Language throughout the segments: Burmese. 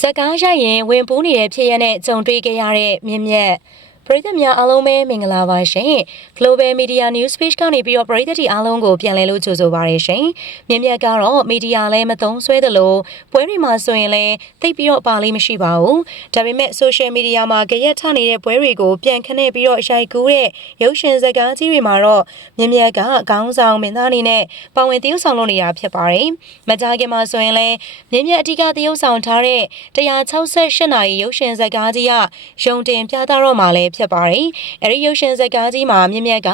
ဇက်ကားရိုက်ရင်ဝင်ပူးနေတဲ့ဖြစ်ရတဲ့ကြုံတွေ့ခဲ့ရတဲ့မြင့်မြတ် ပရိသတ်များအားလုံးပဲမင်္ဂလာပါရှင် Global Media News Page ကနေပြီးတော့ပရိသတ်တီအားလုံးကိုပြန်လည်လို့ကြိုဆိုပါရရှင်မြင့်မြတ်ကတော့မီဒီယာလည်းမသုံးဆွဲသလိုပွဲတွေမှာဆိုရင်လည်းသိပ်ပြီးတော့ပါလေးမရှိပါဘူးဒါပေမဲ့ Social Media မှာကြရက်ထနေတဲ့ပွဲတွေကိုပြန်ခနဲ့ပြီးတော့ရိုက်ကူးတဲ့ရုပ်ရှင်ဇာတ်ကားကြီးတွေမှာတော့မြင့်မြတ်ကခေါင်းဆောင်မင်းသားအနေနဲ့ပါဝင်သရုပ်ဆောင်လုပ်နေတာဖြစ်ပါတယ်မကြခင်မှာဆိုရင်လည်းမြင့်မြတ်အထူးသရုပ်ဆောင်ထားတဲ့168နာရီရုပ်ရှင်ဇာတ်ကားကြီးကရုံတင်ပြသတော့မှာလည်းဖြစ်ပါတယ်။အဲဒီရုပ်ရှင်ဇာတ်ကားကြီးမှာမြင့်မြတ်က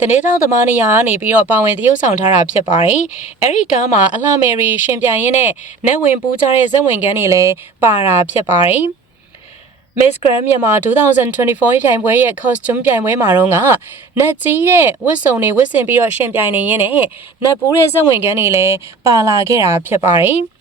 တနေ့တော့သမားနေရာကနေပြီးတော့ပါဝင်သရုပ်ဆောင်ထားတာဖြစ်ပါတယ်။အဲဒီကားမှာအလှမယ်ရီရှင်ပြိုင်ရင်းနဲ့နက်ဝင်ပူးကြတဲ့ဇက်ဝင်ကန်းတွေလည်းပါတာဖြစ်ပါတယ်။ Miss Grand မြန်မာ2024ပြိုင်ပွဲရဲ့ costume ပြိုင်ပွဲမှာတော့ကနက်ကြီးတဲ့ဝတ်စုံတွေဝတ်ဆင်ပြီးတော့ရှင်ပြိုင်နေရင်းနဲ့နက်ပူးတဲ့ဇက်ဝင်ကန်းတွေလည်းပါလာခဲ့တာဖြစ်ပါတယ်။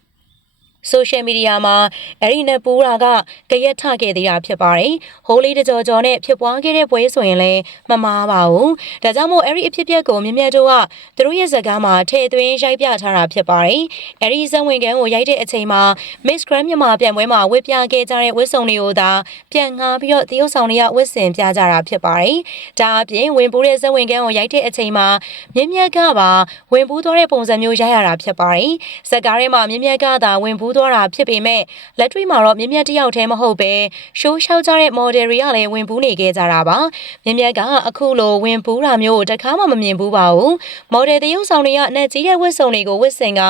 social media မှာအဲ့ဒီနဲ့ပူးတာကကြရက်ထခဲ့သေးတာဖြစ်ပါတယ်။ဟိုးလေးတကြော်ကြော်နဲ့ဖြစ်ပွားခဲ့တဲ့ပွဲဆိုရင်လည်းမမားပါဘူး။ဒါကြောင့်မို့အဲ့ဒီအဖြစ်အပျက်ကိုမြင်မြတ်တို့ကသူတို့ရဲ့ဇာတ်ကားမှာထည့်သွင်းရိုက်ပြထားတာဖြစ်ပါတယ်။အဲ့ဒီဇက်ဝင်ကန်းကိုရိုက်တဲ့အချိန်မှာ Miss Grand မြန်မာပြန်ပွဲမှာဝတ်ပြခဲ့ကြတဲ့ဝတ်စုံတွေကိုသာပြန်ငှားပြီးတော့တရုတ်ဆောင်တွေကဝတ်ဆင်ပြကြတာဖြစ်ပါတယ်။ဒါအပြင်ဝင်ပူးတဲ့ဇက်ဝင်ကန်းကိုရိုက်တဲ့အချိန်မှာမြင်မြတ်ကပါဝင်ပူးသွားတဲ့ပုံစံမျိုးရိုက်ရတာဖြစ်ပါတယ်။ဇက်ကားထဲမှာမြင်မြတ်ကသာဝင်ပူးသွားတာဖြစ်ပေမဲ့လက်တွေ့မှာတော့မြင့်မြတ်တယောက်တည်းမဟုတ်ပဲရှိုးလျှောက်ကြတဲ့ model တွေကလည်းဝင်ပူးနေခဲ့ကြတာပါမြင့်မြတ်ကအခုလိုဝင်ပူးတာမျိုးတခါမှမမြင်ဘူးပါဘူး model တရုပ်ဆောင်တွေကအနက်ကြီးတဲ့ဝတ်စုံတွေကိုဝတ်ဆင်က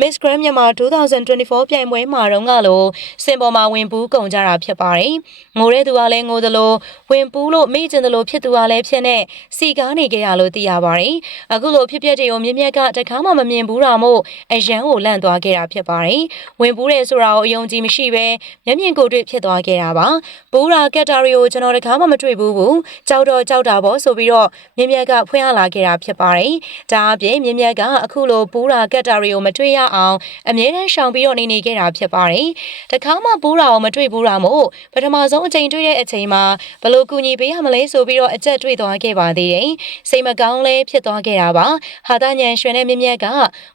Miss Grand မြန်မာ2024ပြိုင်ပွဲမှာတော့ကလို့စင်ပေါ်မှာဝင်ပူးကုန်ကြတာဖြစ်ပါတယ်ငိုတဲ့သူကလည်းငိုသလိုဝင်ပူးလို့မိကျင်သလိုဖြစ်သူကလည်းဖြစ်နေစီကားနေကြရလို့သိရပါတယ်အခုလိုဖြစ်ပျက်တွေကိုမြင့်မြတ်ကတခါမှမမြင်ဘူးတာမို့အရန်ကိုလန့်သွားခဲ့တာဖြစ်ပါတယ်ဝင်ပူးတဲ့ဆိုတာကိုအယုံကြည်မရှိပဲမျက်မြင်ကိုယ်တွေ့ဖြစ်သွားခဲ့တာပါပူးရာကက်တာရီကိုကျွန်တော်တခါမှမတွေ့ဘူးဘူးကြောက်တော့ကြောက်တာပေါ့ဆိုပြီးတော့မြင်းမြတ်ကဖွင့်ရလာခဲ့တာဖြစ်ပါတယ်ဒါအပြင်မြင်းမြတ်ကအခုလိုပူးရာကက်တာရီကိုမတွေ့ရအောင်အမြဲတမ်းရှောင်ပြီးတော့နေနေခဲ့တာဖြစ်ပါတယ်တခါမှပူးရာကိုမတွေ့ဘူးတာမို့ပထမဆုံးအချိန်တွေ့တဲ့အချိန်မှာဘလို့ကူညီပေးရမလဲဆိုပြီးတော့အကြက်တွေ့သွားခဲ့ပါသေးတယ်စိတ်မကောင်းလဲဖြစ်သွားခဲ့တာပါဟာတာညံရွှင်တဲ့မြင်းမြတ်က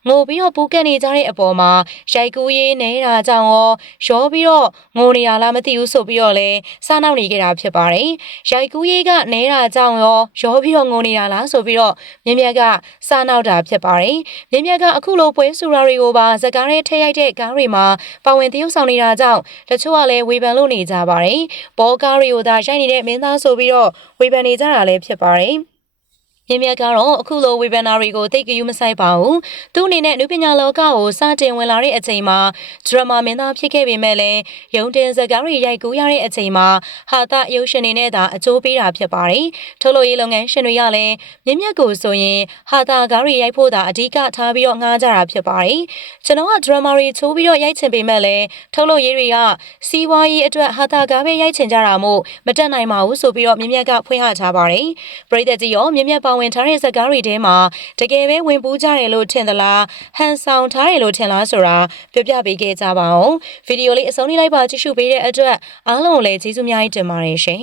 ငိုပြီးတော့ပူးကက်နေကြတဲ့အပေါ်မှာရိုက်ကူးရေးနေတာကြောင့်ရောရောပြီးတော့ငိုနေရလားမသိဘူးဆိုပြီးတော့လဲစားနောက်နေခဲ့တာဖြစ်ပါတယ်။ရိုက်ကူးရေးကနဲတာကြောင့်ရောရောပြီးတော့ငိုနေတာလားဆိုပြီးတော့မြင်းမြတ်ကစားနောက်တာဖြစ်ပါတယ်။မြင်းမြတ်ကအခုလိုပွဲဆူရာတွေကိုပါဇကားရဲထည့်ရိုက်တဲ့ကားတွေမှာပါဝင်သရုပ်ဆောင်နေတာကြောင့်တချို့ကလည်းဝေဖန်လို့နေကြပါတယ်။ဘောကားတွေကိုသာရိုက်နေတဲ့မင်းသားဆိုပြီးတော့ဝေဖန်နေကြတာလည်းဖြစ်ပါတယ်။ မြင်မြတ်ကတော့အခုလိုဝေဘနာတွေကိုသိကြယူမဆိုင်ပါဘူး။သူ့အနေနဲ့နုပညာလောကကိုစတင်ဝင်လာတဲ့အချိန်မှာဒရမာမင်းသားဖြစ်ခဲ့ပေမဲ့လည်းရုံတင်စကားတွေရိုက်ကူးရတဲ့အချိန်မှာဟာတာရုပ်ရှင်တွေနဲ့သာအကျိုးပေးတာဖြစ်ပါတယ်။ထုတ်လို့ရေးလုပ်ငန်းရှင်တွေကလည်းမြင်မြတ်ကိုဆိုရင်ဟာတာကားတွေရိုက်ဖို့သာအဓိကထားပြီးတော့ငှားကြတာဖြစ်ပါတယ်။ကျွန်တော်ကဒရမာတွေချိုးပြီးတော့ရိုက်ချင်ပေမဲ့လည်းထုတ်လို့ရေးတွေကစီးပွားရေးအတွက်ဟာတာကားပဲရိုက်ချင်ကြတာမို့မတက်နိုင်ပါဘူးဆိုပြီးတော့မြင်မြတ်ကဖွင့်ဟထားပါတယ်။ပရိသတ်ကြီးရောမြင်မြတ်ပါဝင်ထားတဲ့ဇာတ်ကားတွေထဲမှာတကယ်ပဲဝင်ပူးကြတယ်လို့ထင်သလားဟန်ဆောင်ထားတယ်လို့ထင်လားဆိုတာပြောပြပေးခဲ့ကြပါအောင်ဗီဒီယိုလေးအဆုံးလေးလိုက်ပါကြည့်ရှုပေးတဲ့အတွက်အားလုံးကိုလည်းကျေးဇူးများကြီးတင်ပါတယ်ရှင်